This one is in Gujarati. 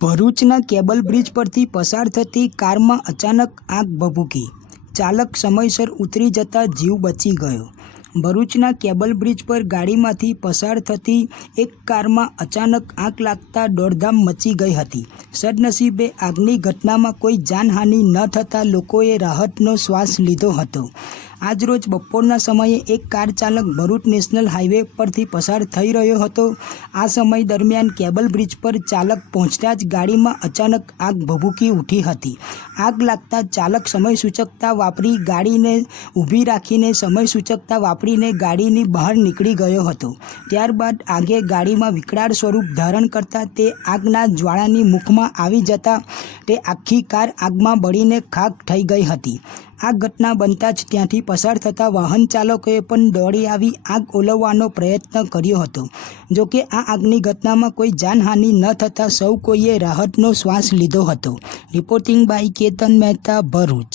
ભરૂચના કેબલ બ્રિજ પરથી પસાર થતી કારમાં અચાનક આગ ભભૂકી, ચાલક સમયસર ઉતરી જતા જીવ બચી ગયો। ભરૂચના કેબલ બ્રિજ પર ગાડીમાંથી પસાર થતી એક કારમાં અચાનક આગ લાગતા દોડધામ મચી ગઈ હતી। સદનસીબે આગની ઘટનામાં કોઈ જાનહાનિ ન થતાં લોકોએ રાહતનો શ્વાસ લીધો હતો। આજરોજ બપોરના સમયે એક કાર ચાલક ભરૂચ નેશનલ હાઈવે પરથી પસાર થઈ રહ્યો હતો। આ સમય દરમિયાન કેબલ બ્રિજ પર ચાલક પહોંચતા જ ગાડીમાં અચાનક આગ ભભૂકી ઉઠી હતી। આગ લાગતા ચાલક સમય સૂચકતા વાપરી ગાડીને ઊભી રાખીને સમય સૂચકતા વાપરીને ગાડીની બહાર નીકળી ગયો હતો। ત્યારબાદ આગે ગાડીમાં વિકરાળ સ્વરૂપ ધારણ કરતા તે આગના જ્વાળાની મુખમાં આવી જતા તે આખી કાર આગમાં બળીને ખાખ થઈ ગઈ હતી। આ ઘટના બનતા જ ત્યાંથી પસાર થતા વાહન ચાલકોએ પણ દોડી આવી આગ ઓલવવાનો પ્રયત્ન કર્યો હતો। જોકે આ આગની ઘટનામાં કોઈ જાનહાનિ ન થતાં સૌ કોઈએ રાહતનો શ્વાસ લીધો હતો। Reporting by Ketan Mehta, Bharuch.